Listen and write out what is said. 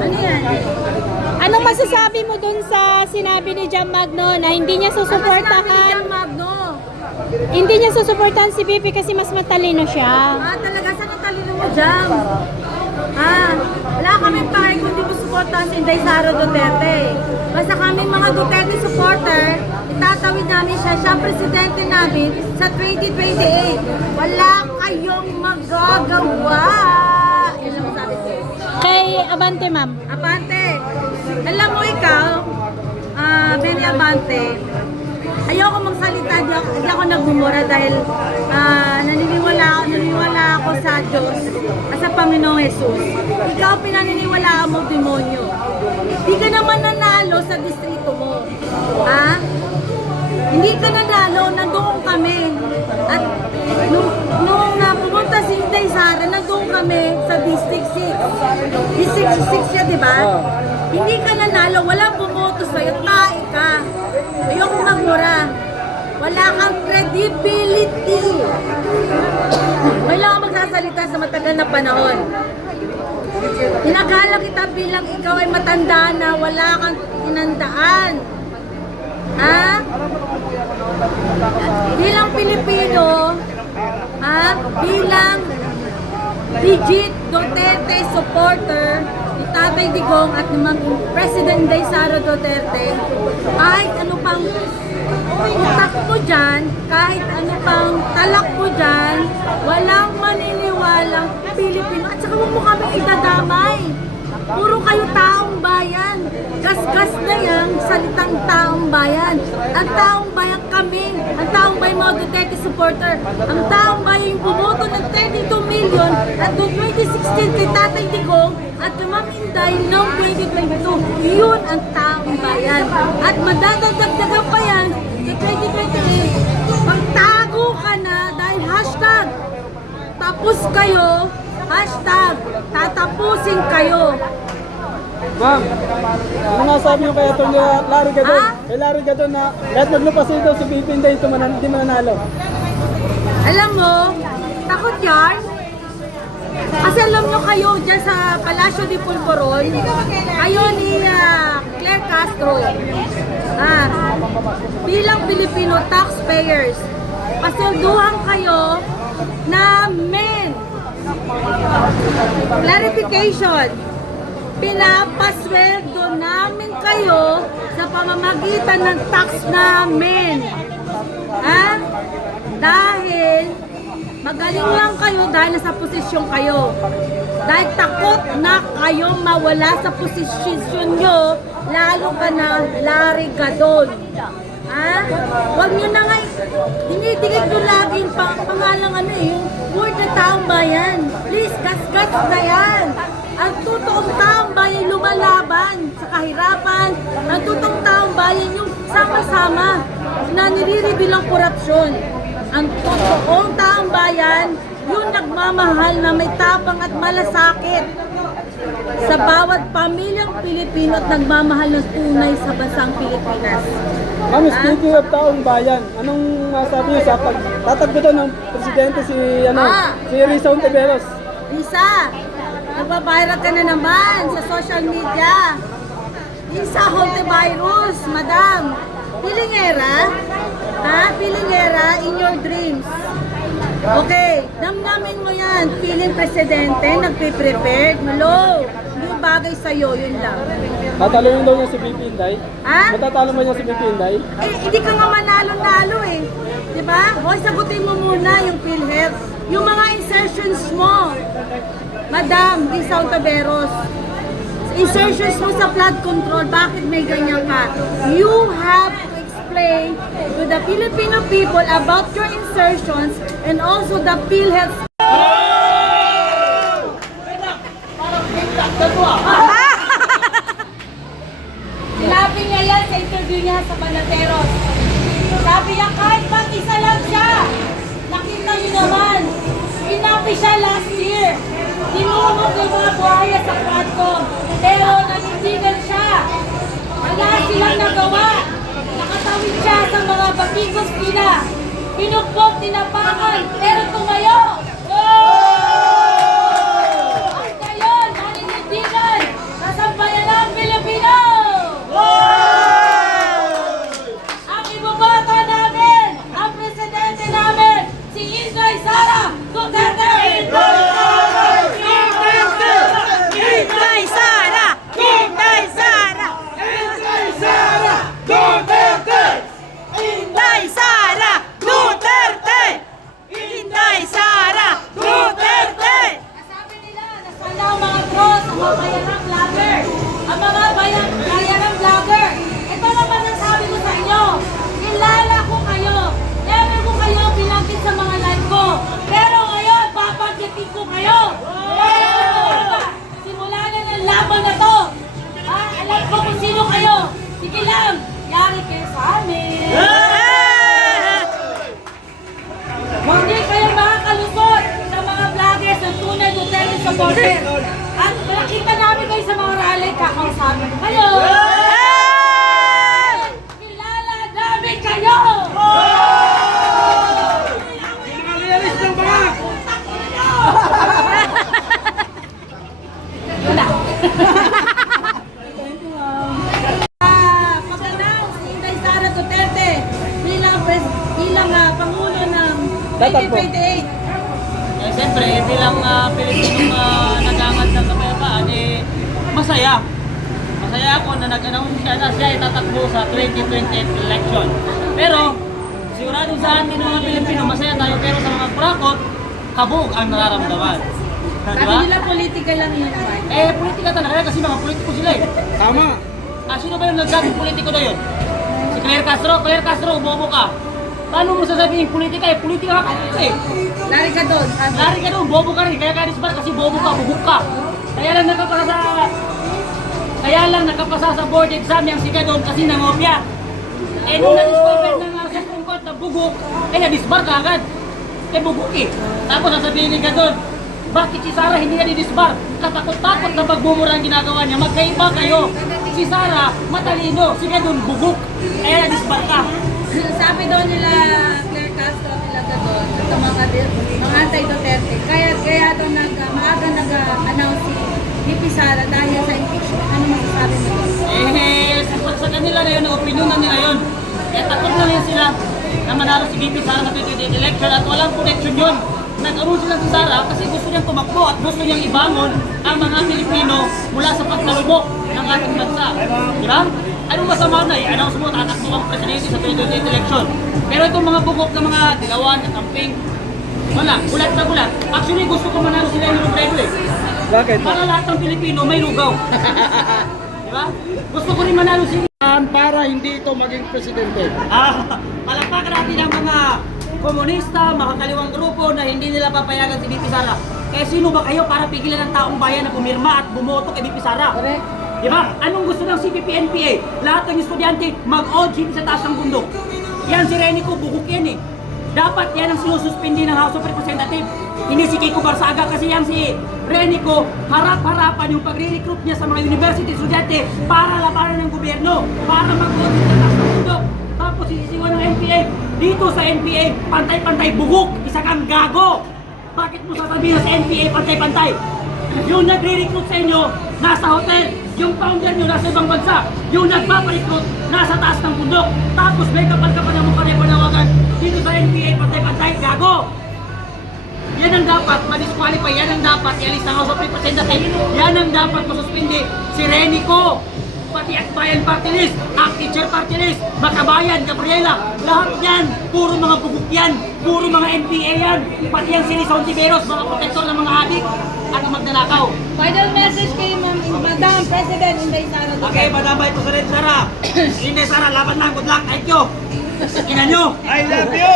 Ano yan? Anong masasabi mo dun sa sinabi ni Jam Magno na hindi niya susuportahan? Magno. Hindi niya susuportahan si BP kasi mas matalino siya. Talaga, saan ang talino mo, Jam? Wala kami pake kung di mo suportahan si Inday Sara Duterte. Basta kami mga Duterte supporter, itatawid namin siya, siya ang presidente namin sa 2028. Wala kayong magagawa. Yan ang masabi ko. Kay Abante, ma'am. Abante, alam mo ikaw, Benny Abante, ayoko magsalita, di ako nagmumura dahil naniniwala ako sa Diyos at sa Panginoong Jesus. Ikaw pinaniniwalaan mo demonyo. Di ka naman nanalo sa distrito mo. Hindi ka nanalo, nandoon kami. At nung pumunta si Inday Sara, nandoon kami sa District 6. District 6 siya, di ba? Hindi ka nanalo, walang bumoto sa'yo, tae ka. Ayoko magmura. Wala kang credibility. Wala kang magsasalita sa matagal na panahon. Tinagala kita bilang ikaw ay matanda na wala kang tinandaan. Bilang Pilipino, bilang legit Duterte supporter ni Tatay Digong at naman President Inday Sara Duterte, kahit ano pang utak mo dyan, kahit ano pang talak mo dyan, walang maniniwalang Pilipino. At saka huwag mo kami idadamay. Puro kayo taong bayan. Gas-gas na yan, salitang taong bayan. Ang taong bayan kami, ang taong bayan mga Duterte supporter, ang taong bayan yung bumoto ng 32 million at noong 2016 kay Tatay Digong at kay Ma'am Inday noong 2022. Yun ang taong bayan. At madadagdagan pa yan sa 2028. Pagtago ka na dahil hashtag tapos kayo, hashtag tatapusin kayo. Ma'am, ano nga sabi nyo kay Atty. Larry Gadon? Kay Larry Gadon na kahit maglupasin daw si BP Inday, hindi mananalo. Alam mo, takot yan. Kasi alam nyo kayo dyan sa Palacio de Pulporon, kayo ni Claire Castro, bilang Filipino taxpayers, pasilduhan kayo na men. Clarification, pinapasweldo namin kayo sa pamamagitan ng tax namin. Dahil magaling lang kayo dahil nasa posisyon kayo. Dahil takot na kayo mawala sa posisyon nyo, lalo ka na Larry Gadon. Huwag nyo na nga, dinidigig nyo lagi yung pangalang yung word na taong bayan. Please, gas-gas na yan. Ang totoong taong bayan lumalaban sa kahirapan. Ang totoong taong bayan yung sama-sama na nire-reveal ang korupsyon. Ang totoong taong bayan, yung nagmamahal na may tapang at malasakit sa bawat pamilyang Pilipino at nagmamahal ng tunay sa bansang Pilipinas. Ma'am, speaking of taong bayan, anong masabi niyo sa tatakbo daw ng presidente si Risa Hontiveros? Risa, nagbabiral ka na naman sa social media. Risa Hontiveros, madam. Pilingera, Pilingera in your dreams. Okay, damdamin mo yan. Feeling presidente, nagpe-prepared. Malo, hindi bagay sa'yo, yun lang. Tatalo daw niya si BP Inday? Matatalo mo niya si BP Inday? Hindi ka nga manalo-nalo eh. Diba? Hoy, sagutin mo muna yung PhilHealth. Yung mga insertions mo. Madam Risa Hontiveros, insertions mo sa flood control, bakit may ganyan ka? You have to explain to the Filipino people about your insertions and also the PhilHealth. Sinabi niya yan sa interview niya sa Banateros. Sabi niya kahit mag-isa lang siya, nakita niyo naman, pinapi siya last year. Tinumog yung mga buhaya sa kwarto, pero nanindigan siya. Wala silang nagawa. Nakatawid siya sa mga batikos nila. Pinukpok, tinapakan, pero tumayo. At ngayon, nanindigan. Nasa mga bayaran vlogger, ito naman ang sabi ko sa inyo. Kilala ko kayo. Never ko kayo binanggit sa mga live ko. Pero ngayon, babanggitin ko kayo. Simula na ng laban na to. Alam ko kung sino kayo. Sige lang, yari kayo sa amin. Hindi kayo makakalusot sa mga vloggers ng tunay Duterte supporter. At nakita namin kayo sa mga rally, kakausapin ko kayo. Kilala namin kayo! Wala. Pag-announce si Inday Sara Duterte bilang Pangulo ng 2028. Eh, siyempre, bilang Pilipinong nag-angat ng kapayapaan, masaya. Masaya ako na nag-announce siya na siya itatakbo sa 2028 election. Pero, sigurado sa atin ng mga Pilipino, masaya tayo, pero sa mga kurakot, kabog ang nararamdaman. Sabi nila politika lang yun. Politika talaga kasi mga politiko sila eh. Tama. Sino ba yung nagsabing politiko na yun? Si Claire Castro? Claire Castro, bobo ka. Paano mo sasabihin politika eh? Politika ka eh. Lari ka doon. Lari ka doon, bobo ka rin. Kaya ka disbar kasi bobo ka, bubuk ka. Kaya lang nakapasa sa board exam yung siga doon kasi nangopya. Nung na-discover ng Supreme Court na bugok, na-disbar ka agad. Bugok eh. Tapos sasabihin ka doon, bakit si Sara hindi na di-disbar? Katakot-takot na pagbumura ang ginagawa niya. Magkaiba kayo. Si Sara, matalino. Siga doon, bugok. Kaya na-disbar ka. Sabi daw nila Claire Castro nila doon at mga anti-Duterte. Kaya daw maaga nag-announce si VP Sara dahil sa impeachment. Ano masasabi mo doon? Sa kanila na yun, opinion na nila yun. Kaya takot lang yan sila na manalo si VP Sara sa 2028 election at walang connection yun. Nag-arunsi lang si Sara kasi gusto niyang tumakbo at gusto niyang ibangon ang mga Pilipino mula sa pagtalubok ng ating bansa. Di ba? Anong masama na i-announce mo tatakbo ang presidente sa 2028 election? Pero itong mga bugok ng mga dilawan at camping, wala, gulat na gulat. Actually, gusto ko manalo sila yung Robredo eh. Bakit? Para lahat ng Pilipino may lugaw. Di ba? Gusto ko rin manalo si Para hindi ito maging presidente. palakpakan natin ang mga komunista, mga kaliwang grupo na hindi nila papayagan si VP Sara. Eh sino ba kayo para pigilan ng taong bayan na pumirma at bumoto kay VP Sara? Correct. Di ba? Anong gusto ng CPP-NPA? Lahat ng estudyante mag-OG sa taas ng bundok. Yan si Renico, bugok yan eh. Dapat yan ang sinususpindi ng House of Representatives. Hindi si Kiko Barsaga kasi yan si Renico, harap-harapan yung pagre-recruit niya sa mga university estudyante para labanan ng gobyerno, para mag-OG sa taas ng bundok. Tapos sisisiwan ng NPA. Dito sa NPA, pantay-pantay bugok, isa kang gago. Bakit mo sasabihin sa NPA pantay-pantay? Yung nagre-recruit sa inyo, nasa hotel. Yung founder nyo, nasa ibang bansa. Yung nagpaparecruit, nasa taas ng bundok. Tapos may kapal ka pa na mukha na panawagan. Dito sa NPA, pantay-pantay, gago. Yan ang dapat ma-disqualify. Yan ang dapat i-alis ng House of Representatives. Yan ang dapat masuspindi si Renico. Pati Akbayan Party List, Teacher Party List, Makabayan, Gabriela, lahat yan, puro mga bugok yan, puro mga NPA yan, pati yan si Rizal Tiberos, mga protektor ng mga adik at magnanakaw. Final message kay Madam President Inday Sara Duterte. Okay, madamay po sa rin, Sara. Hindi, Sara, laban lang, good luck, thank you. Ina nyo. I love you!